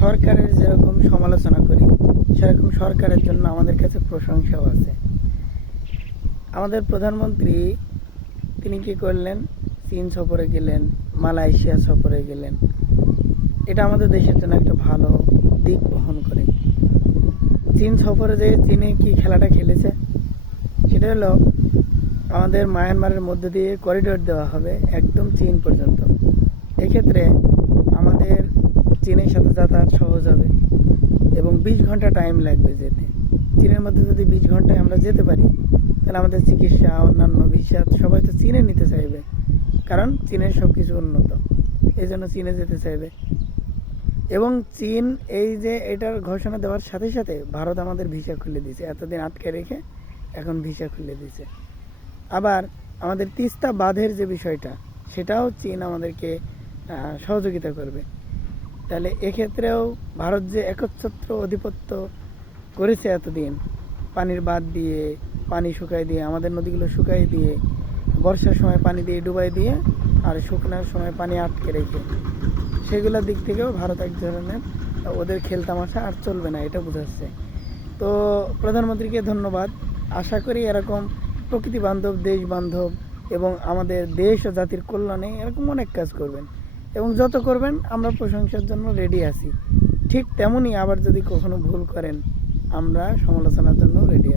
সরকারের যেরকম সমালোচনা করি সেরকম সরকারের জন্য আমাদের কাছে প্রশংসাও আছে। আমাদের প্রধানমন্ত্রী তিনি কি করলেন, চীন সফরে গেলেন, মালয়েশিয়া সফরে গেলেন। এটা আমাদের দেশের জন্য একটা ভালো দিক বহন করে। চীন সফরে যে চীনে কি খেলাটা খেলেছে সেটা হলো আমাদের মায়ানমারের মধ্যে দিয়ে করিডোর দেওয়া হবে একদম চীন পর্যন্ত। এক্ষেত্রে আমাদের চীনের সাথে যাতায়াত সহজ হবে এবং 20 ঘন্টা টাইম লাগবে যেতে। চীনের মধ্যে যদি 20 ঘন্টায় আমরা যেতে পারি তাহলে আমাদের চিকিৎসা, অন্যান্য ভিসা সবাই তো চীনে নিতে চাইবে, কারণ চীনের সব কিছু উন্নত, এই জন্য চীনে যেতে চাইবে। এবং চীন এই যে এটার ঘোষণা দেওয়ার সাথে সাথে ভারত আমাদের ভিসা খুলে দিয়েছে, এতদিন আটকে রেখে এখন ভিসা খুলে দিয়েছে। আবার আমাদের তিস্তা বাঁধের যে বিষয়টা সেটাও চীন আমাদেরকে সহযোগিতা করবে। তাহলে এক্ষেত্রেও ভারত যে একচ্ছত্র আধিপত্য করেছে এতদিন, পানির বাঁধ দিয়ে, পানি শুকাই দিয়ে, আমাদের নদীগুলো শুকাই দিয়ে, বর্ষার সময় পানি দিয়ে ডুবাই দিয়ে, আর শুকনার সময় পানি আটকে রেখে, সেগুলোর দিক থেকেও ভারত এক ধরনের ওদের খেলতামাশা আর চলবে না, এটা বোঝাচ্ছে। তো প্রধানমন্ত্রীকে ধন্যবাদ। আশা করি এরকম প্রকৃতি বান্ধব, দেশ বান্ধব এবং আমাদের দেশ ও জাতির কল্যাণে এরকম অনেক কাজ করবেন, এবং যত করবেন আমরা প্রশংসার জন্য রেডি আছি। ঠিক তেমনই আবার যদি কখনো ভুল করেন আমরা সমালোচনার জন্য রেডি।